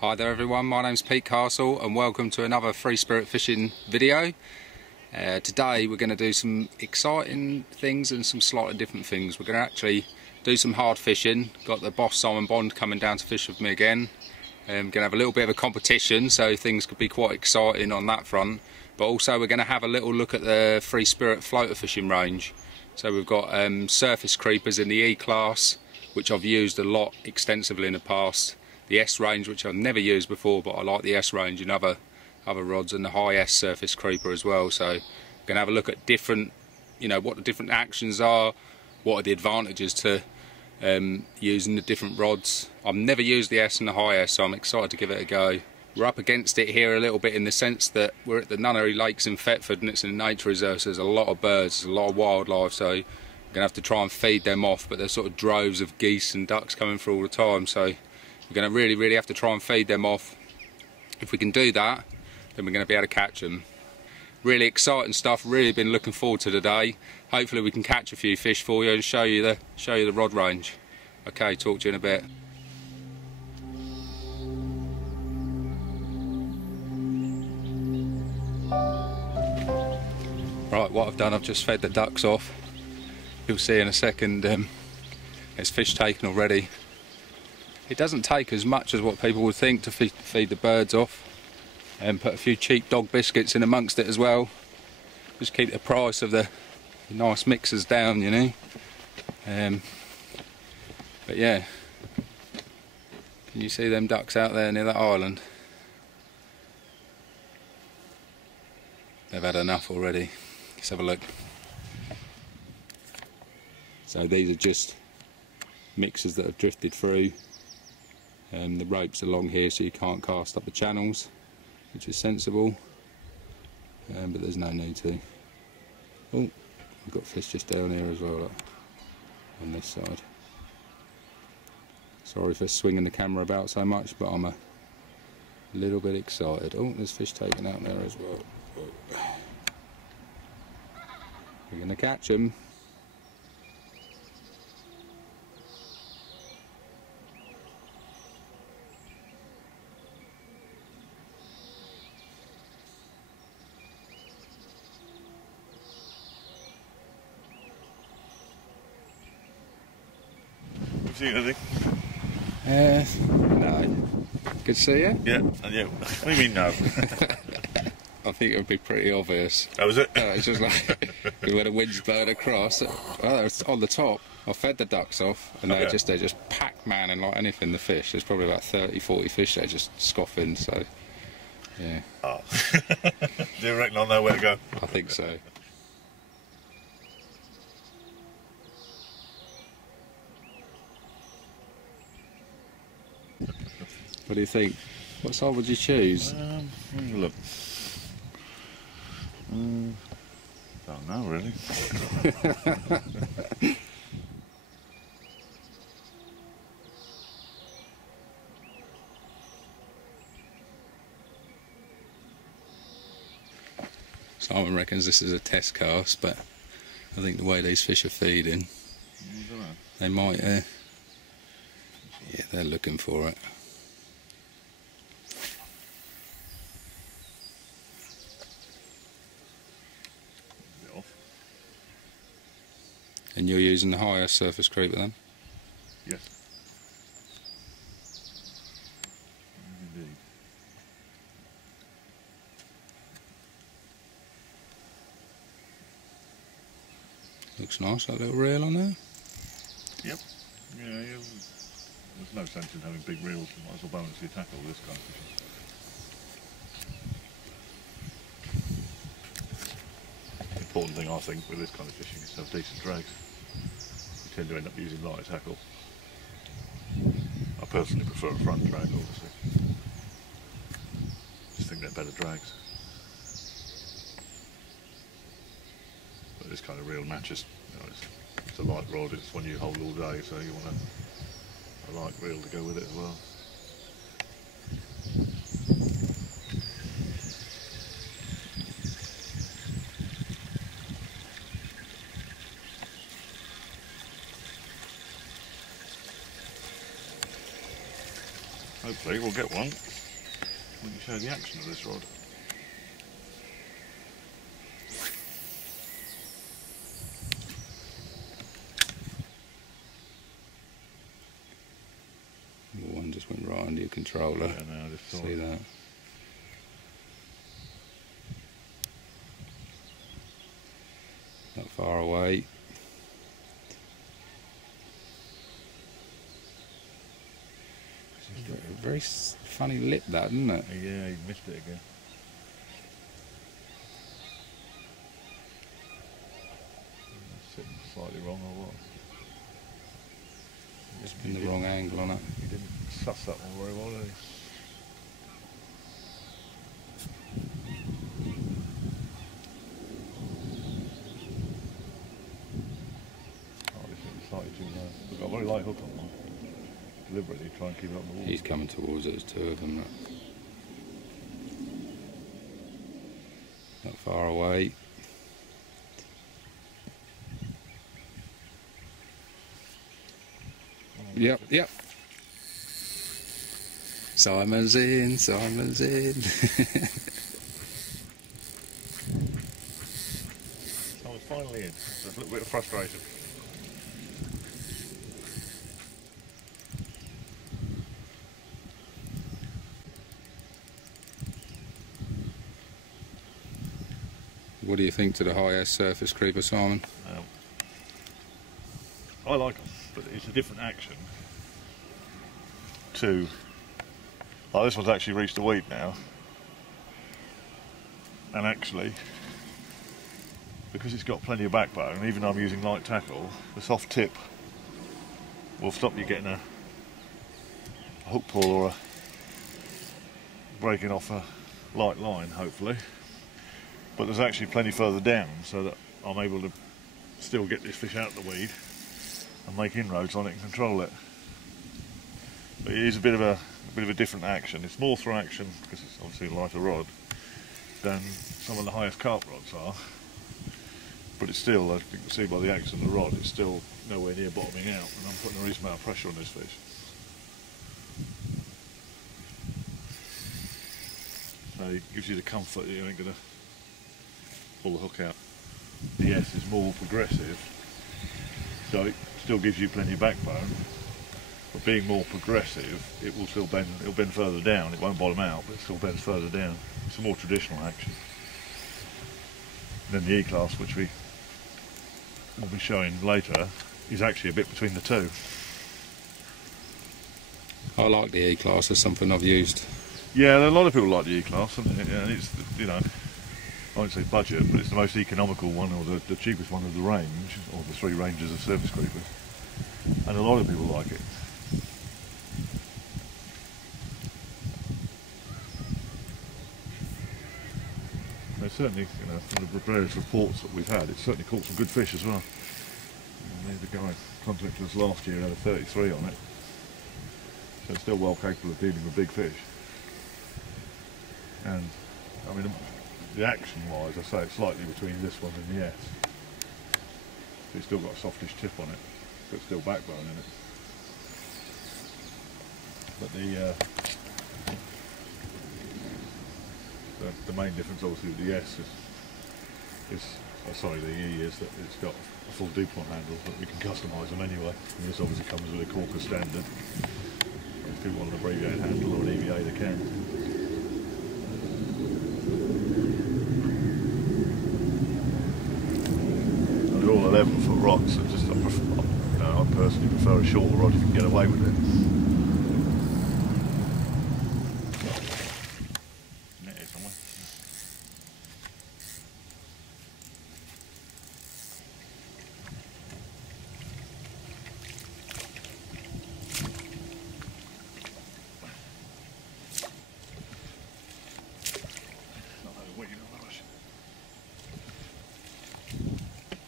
Hi there everyone, my name's Pete Castle and welcome to another free spirit fishing video. Today we're going to do some exciting things and some slightly different things. We're going to actually do some hard fishing. Got the boss Simon Bond coming down to fish with me again. Going to have a little bit of a competition, so things could be quite exciting on that front. But also we're going to have a little look at the free spirit floater fishing range. So we've got surface creepers in the E class, which I've used a lot extensively in the past. The S range, which I've never used before, but I like the S range in other rods, and the high S surface creeper as well. So we're going to have a look at different, what the different actions are, what are the advantages to using the different rods. I've never used the S and the high S, so I'm excited to give it a go. We're up against it here a little bit in the sense that we're at the Nunnery Lakes in Thetford and it's in a nature reserve, so there's a lot of birds, there's a lot of wildlife, so we're going to have to try and feed them off, but there's sort of droves of geese and ducks coming through all the time, so we're going to really have to try and feed them off. If we can do that, then we're going to be able to catch them. Really exciting stuff, really been looking forward to today. Hopefully we can catch a few fish for you and show you the rod range. Okay, talk to you in a bit. Right, what I've done, I've just fed the ducks off. You'll see in a second, there's fish taken already. It doesn't take as much as what people would think to feed the birds off, and put a few cheap dog biscuits in amongst it as well. Just keep the price of the nice mixers down, but yeah, can you see them ducks out there near that island? They've had enough already. Let's have a look. So these are just mixers that have drifted through. The ropes are long here, so you can't cast up the channels, which is sensible, but there's no need to. Oh, I've got fish just down here as well, look, on this side. Sorry for swinging the camera about so much, but I'm a little bit excited. Oh, there's fish taken out there as well. Oh. We're going to catch them. See anything? No. Good to see you? Yeah, and you. What do you mean no? I think it would be pretty obvious. Oh, was it? It's just like when the wind's blowing across. Oh, it's on the top. I fed the ducks off, and they're just pack-manning like anything. The fish. There's probably about 30-40 fish there just scoffing. So, yeah. Oh. Do you reckon I'll know where to go? I think so. What do you think? What side would you choose? Look. Don't know really. Simon reckons this is a test cast, but I think the way these fish are feeding, they might. Yeah, they're looking for it. And you're using the higher surface creeper then? Yes. Indeed. Looks nice, that little reel on there. Yep. Yeah, there's no sense in having big reels. You might as well balance your tackle with this kind of fishing. The important thing I think with this kind of fishing is to have decent drags. You tend to end up using lighter tackle. I personally prefer a front drag, obviously. Just think they're better drags. But this kind of reel matches. It's a light rod, it's one you hold all day, so you want a light reel to go with it as well. hopefully we'll get one. Let me show the action of this rod. One just went right under your controller. Yeah, no, I just saw See it. that? Not far away. Very funny lip, that, isn't it? Yeah, he missed it again. Sitting slightly wrong or what? Just been the wrong angle on it. He didn't suss that one very well, did he? Oh, this is slightly too low. We've got a very light hook on one. Deliberately try and keep it up the wall. He's coming towards us, two of them. Not far away. Yep, yep. Simon's in, Simon's in. Simon's finally in. There's a little bit of frustration. What do you think to the high-S surface creeper, Simon? I like them, but it's a different action to... Like this one's actually reached the weed now. And actually, because it's got plenty of backbone, even though I'm using light tackle, the soft tip will stop you getting a hook pull or a breaking off a light line, hopefully. But there's actually plenty further down, so that I'm able to still get this fish out of the weed and make inroads on it and control it. But it is a bit of a different action. It's more through action because it's obviously a lighter rod than some of the highest carp rods are. But it's still, as you can see by the action of the rod, it's still nowhere near bottoming out, and I'm putting a reasonable amount of pressure on this fish. So it gives you the comfort that you ain't going to pull the hook out. The S is more progressive, so it still gives you plenty of backbone, but being more progressive, it will still bend. It'll bend further down. It won't bottom out, but it still bends further down. It's a more traditional action. Then the E-class, which we will be showing later, is actually a bit between the two. I like the E-class. It's something I've used. Yeah, a lot of people like the E-class, and it's, you know, I won't say budget, but it's the most economical one, or the cheapest one of the range, or the three ranges of surface creepers, and a lot of people like it. There's certainly, you know, from the various reports that we've had, it's certainly caught some good fish as well. The guy contacted us last year had a 33 on it, so it's still well capable of dealing with big fish. And I mean, the action-wise, I say it's slightly between this one and the S. It's still got a softish tip on it, but still backbone in it. But the main difference, obviously, with the S is sorry, the E is that it's got a full DuPont handle, but we can customise them anyway. And this obviously comes with a Corker standard. If people want an abbreviated handle or an EVA, they can. They're all 11-foot rods, so just I personally prefer a shorter rod if you can get away with it. Net here somewhere. Not having weight,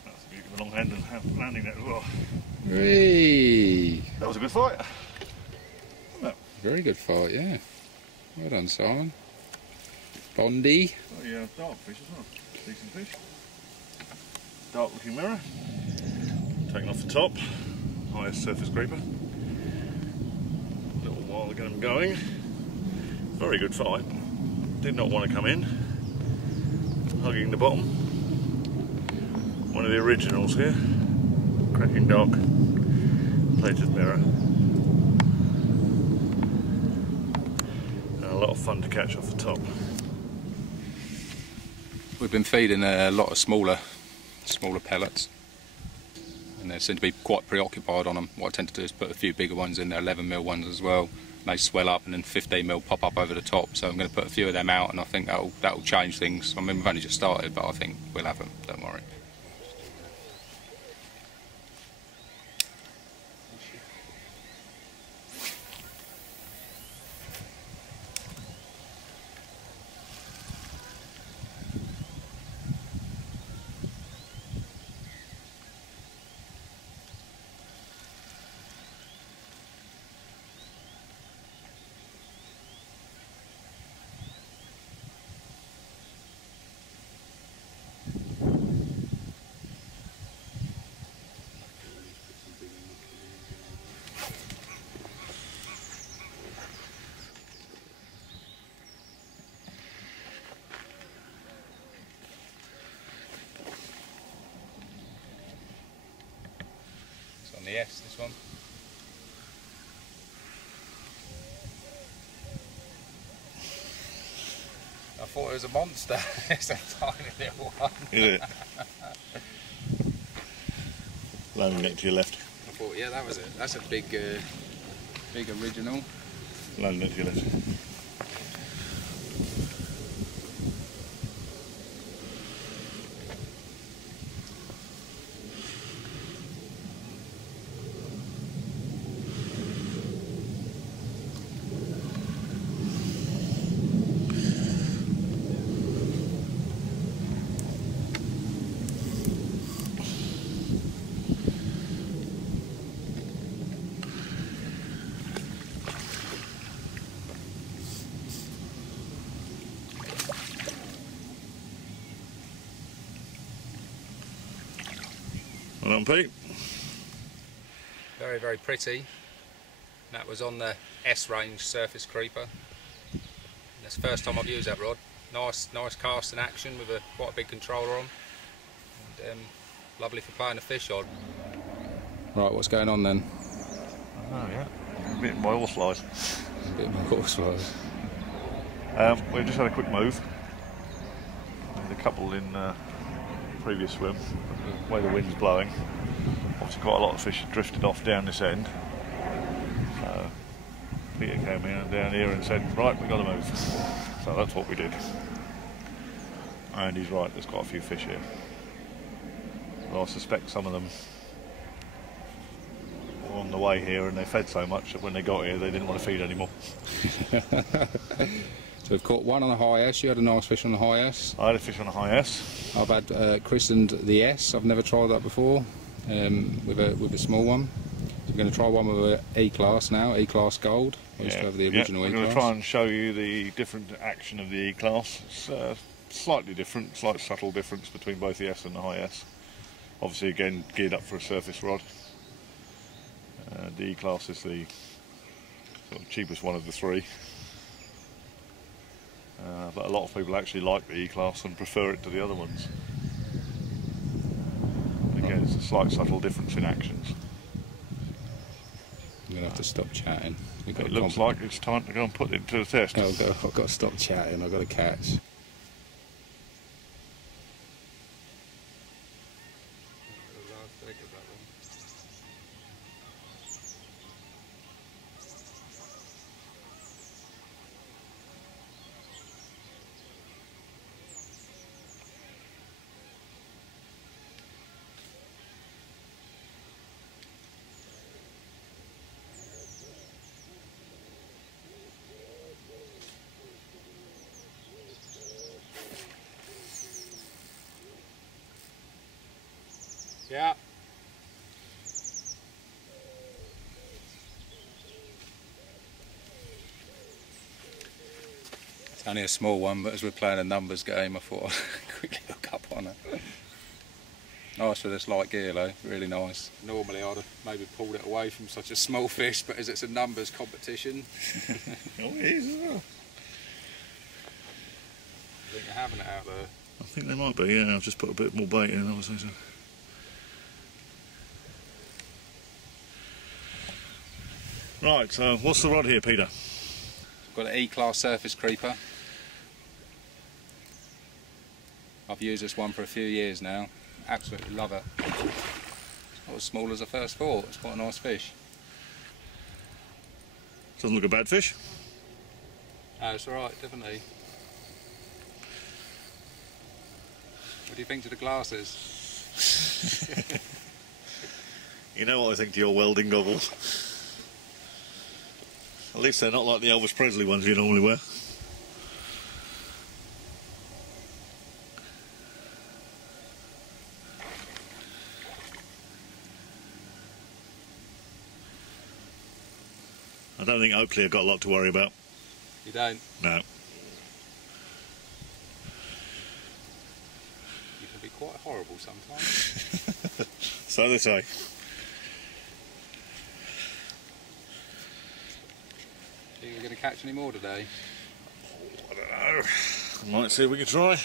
that's the beauty of the long hand and landing net as well. Whee! That was a good fight. No. Very good fight, yeah. Well done, Simon. Bondy. Oh yeah, dark fish as well. Decent fish. Dark looking mirror. Taken off the top. Highest surface creeper. Little while I get them going. Very good fight. Did not want to come in. Hugging the bottom. One of the originals here. Cracking dark plated mirror. And a lot of fun to catch off the top. We've been feeding a lot of smaller pellets, and they seem to be quite preoccupied on them. What I tend to do is put a few bigger ones in there, 11mm ones as well. They swell up and then 15mm pop up over the top, so I'm going to put a few of them out, and I think that'll change things. I mean, we've only just started, but I think we'll have them, don't worry. On the S, this one. I thought it was a monster. It's a tiny little one. Is it? Landing next to your left. I thought, yeah, that was it. That's a big original. Landing next to your left. Well done, Pete. Very, very pretty. That was on the S range surface creeper. That's the first time I've used that rod. Nice cast in action with quite a big controller on. And, lovely for playing a fish on. Right, what's going on then? Oh yeah, a bit my horse flies. A bit more horse flies. We've just had a quick move. The couple in previous swim, the way the wind's blowing, obviously quite a lot of fish had drifted off down this end. So Peter came in and down here and said, right, we've got to move. So that's what we did. And he's right, there's quite a few fish here. But I suspect some of them were on the way here and they fed so much that when they got here they didn't want to feed anymore. So we've caught one on the high S. You had a nice fish on the high S. I had a fish on a high S. I've had christened the S. I've never tried that before with a small one. So we're going to try one with an E-class now, E-class gold. I used to have the original E-class. We're going to try and show you the different action of the E-class. It's slightly different, slight subtle difference between both the S and the high S. Obviously again geared up for a surface rod. The E-class is the sort of cheapest one of the three. But a lot of people actually like the E-class and prefer it to the other ones. Again, it's a slight subtle difference in actions. I'm going to have to stop chatting. It looks like it's time to go and put it to the test. I've got to stop chatting, I've got to catch. Yeah. It's only a small one, but as we're playing a numbers game, I thought I'd quickly hook up on it. Nice for this light gear though, really nice. Normally I'd have maybe pulled it away from such a small fish, but as it's a numbers competition. Oh, it is as well. I think they're having it out there. I think they might be, yeah. I've just put a bit more bait in, obviously. So. Right, so what's the rod here, Peter? I've got an E-class surface creeper. I've used this one for a few years now. Absolutely love it. It's not as small as I first thought. It's quite a nice fish. Doesn't look a bad fish. Oh, it's alright, definitely. What do you think to the glasses? You know what I think to your welding goggles? At least they're not like the Elvis Presley ones you normally wear. I don't think Oakley have got a lot to worry about. You don't? No. You can be quite horrible sometimes. So they say. Think we're going to catch any more today? I don't know. I might see if we can try.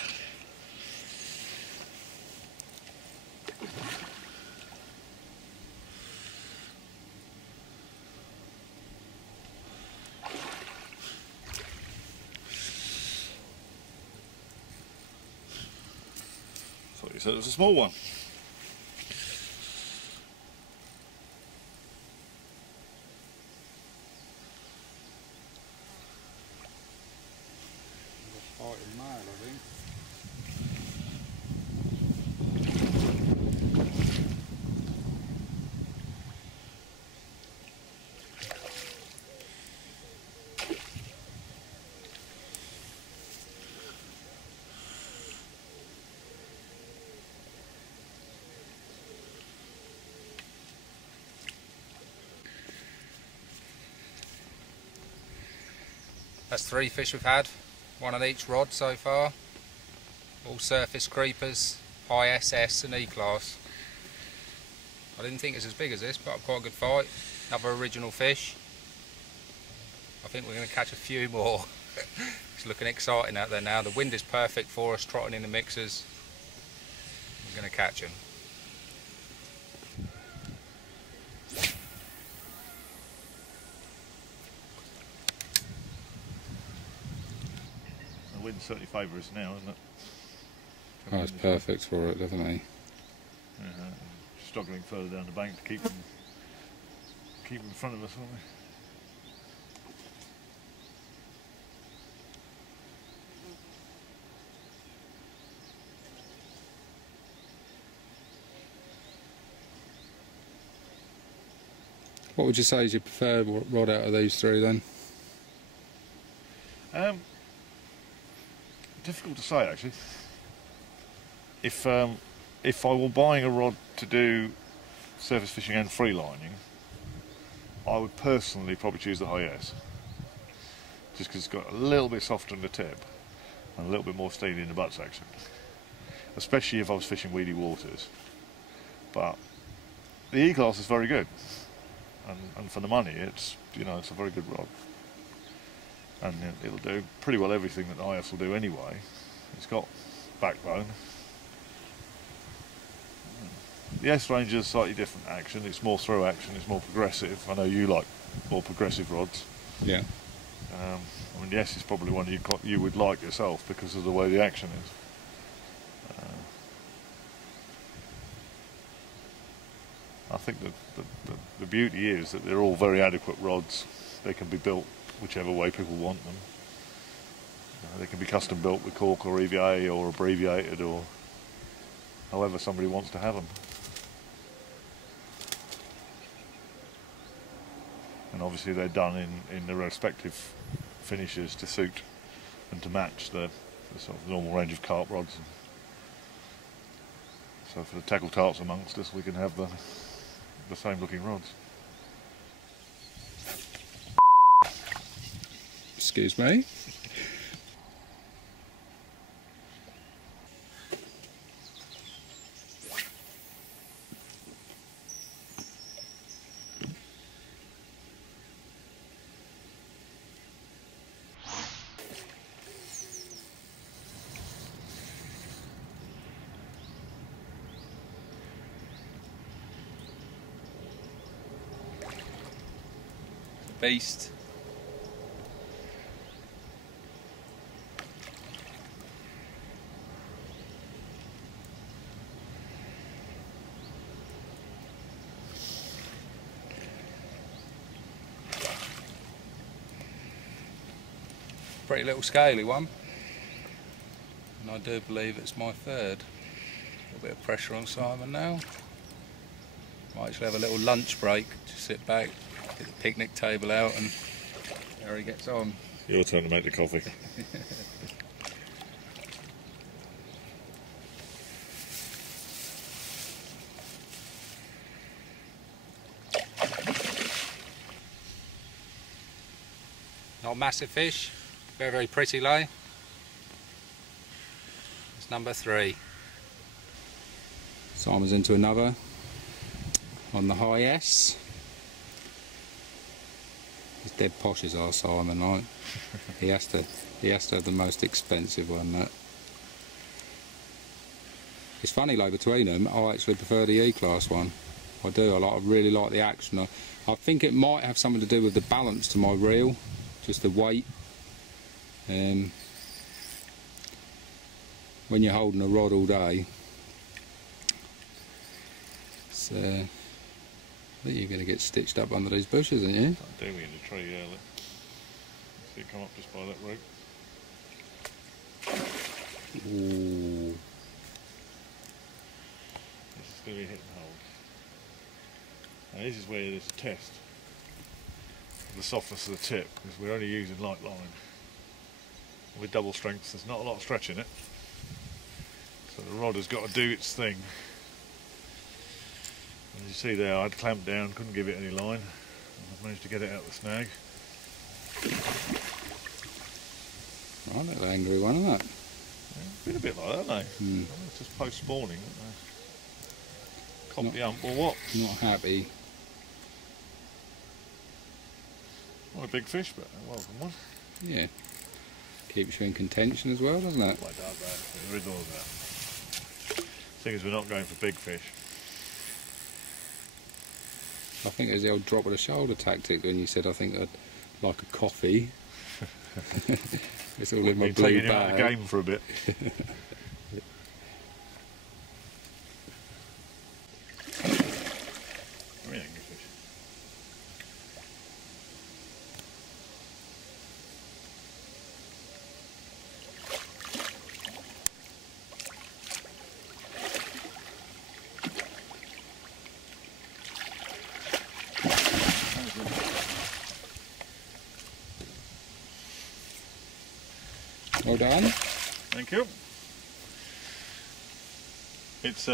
Thought you said it was a small one. Fighting male, I think. That's 3 fish we've had, 1 on each rod so far. All surface creepers, high SS and E-class. I didn't think it was as big as this, but quite a good fight. Another original fish. I think we're going to catch a few more. It's looking exciting out there now. The wind is perfect for us, trotting in the mixers. We're going to catch them. The wind certainly favours us now, isn't it? Oh, it's perfect for it, definitely. Struggling further down the bank to keep them in front of us, aren't we? What would you say is your preferred rod out of these 3 then? Difficult to say, actually. If I were buying a rod to do surface fishing and free lining, I would personally probably choose the high S, just because it's got a little bit softer in the tip and a little bit more steely in the butt section, especially if I was fishing weedy waters. But the E-class is very good, and for the money, it's a very good rod, and it'll do pretty well everything that the IS will do anyway. It's got backbone. The S-Ranger is slightly different action. It's more throw action. It's more progressive. I know you like more progressive rods. Yeah. I mean, the S is probably one you would like yourself because of the way the action is. I think that the beauty is that they're all very adequate rods. They can be built whichever way people want them. They can be custom built with cork or EVA or abbreviated or however somebody wants to have them. And obviously they're done in the respective finishes to suit and to match the sort of normal range of carp rods. So for the tackle tarts amongst us, we can have the same looking rods. Excuse me. beast. Pretty little scaly one, and I do believe it's my third. A little bit of pressure on Simon now. Might actually have a little lunch break, just sit back, get the picnic table out, and there he gets on. Your turn to make the coffee. Not a massive fish, very, very pretty lay. It's number 3. Simon's into another on the high S. He's dead posh as our Simon, right? he has to have the most expensive one. That. It's funny though, between them, I actually prefer the E-class one. I do. I really like the action. I think it might have something to do with the balance to my reel, just the weight. When you're holding a rod all day, it's, I think you're going to get stitched up under these bushes, aren't you? Do me in the tree, yeah. Let's see it come up just by that rope. Ooh. This is going to be hit and hold. Now this is where there's a test of the softness of the tip, because we're only using light line. With double strength, there's not a lot of stretch in it. So the rod has got to do its thing. As you see there, I'd clamped down, couldn't give it any line. I've managed to get it out the snag. Right, a little angry one, isn't it? Yeah, been a bit like that, haven't they? Mm. It's just post-spawning. Cop the ump or what? Not happy. Not a big fish, but a welcome one. Yeah. Keeps you in contention as well, doesn't it? Like that. There is all of that. Thing is, we're not going for big fish. I think there's the old drop of the shoulder tactic when you said I think I'd like a coffee. It's all in my blue taking you out bag. of the game for a bit. Very angry fish. Well done. Thank you. It's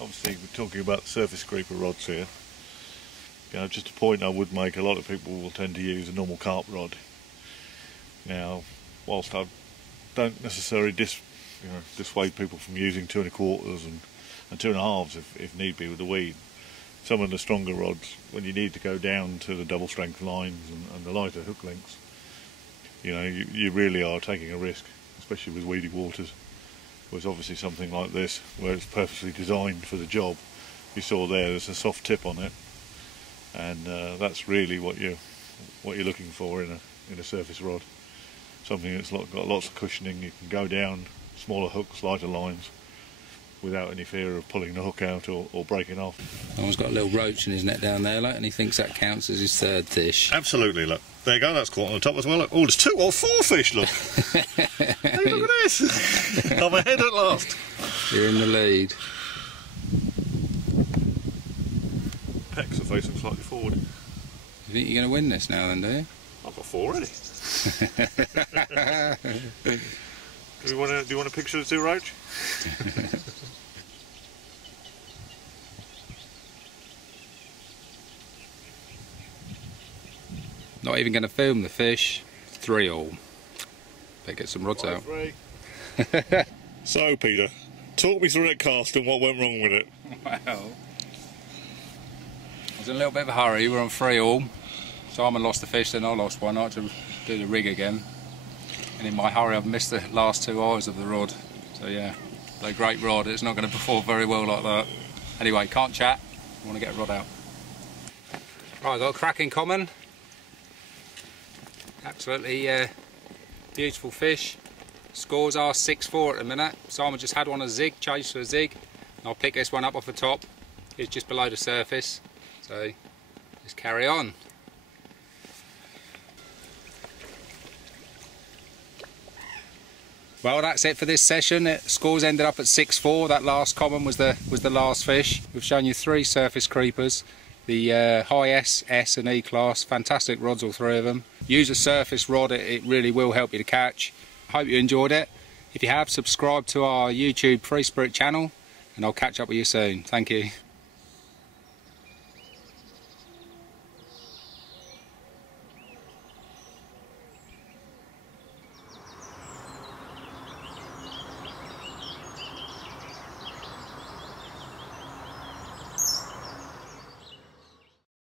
obviously we're talking about surface creeper rods here. You know, just a point I would make: a lot of people will tend to use a normal carp rod. Now, whilst I don't necessarily dissuade people from using 2 1/4s and 2 1/2s if need be with the weed, some of the stronger rods, when you need to go down to the double strength lines and the lighter hook lengths, you know, you really are taking a risk, especially with weedy waters. Whereas obviously something like this, where it's perfectly designed for the job, you saw there's a soft tip on it, and that's really what you're looking for in a surface rod. Something that's got lots of cushioning. You can go down smaller hooks, lighter lines, without any fear of pulling the hook out or breaking off. Someone's got a little roach in his net down there, look, and he thinks that counts as his 3rd fish. Absolutely, look. There you go, that's caught on the top as well. Look. Oh, there's 2 or 4 fish, look. Hey, look at this. I'm ahead at last. You're in the lead. Pecks are facing slightly forward. You think you're going to win this now then, do you? I've got 4 already. Do you want a picture of the 2 roach? Not even going to film the fish. 3 all. Better get some rods out. So, Peter, talk me through that cast and what went wrong with it. Well, I was in a little bit of a hurry. We're on 3 all. Simon lost the fish, then I lost one. I had to do the rig again. And in my hurry, I've missed the last 2 eyes of the rod. So yeah, they're a great rod. It's not going to perform very well like that. Anyway, can't chat. I want to get a rod out. Right, I've got a crack in common. Absolutely beautiful fish. Scores are 6-4 at the minute. Simon just had one a zig, chased for a zig. I'll pick this one up off the top. It's just below the surface. So let's carry on. Well, that's it for this session. Scores ended up at 6-4. That last common was the last fish. We've shown you 3 surface creepers. The high S, S and E class. Fantastic rods, all 3 of them. Use a surface rod, it really will help you to catch. Hope you enjoyed it. If you have, subscribe to our YouTube Free Spirit channel and I'll catch up with you soon. Thank you.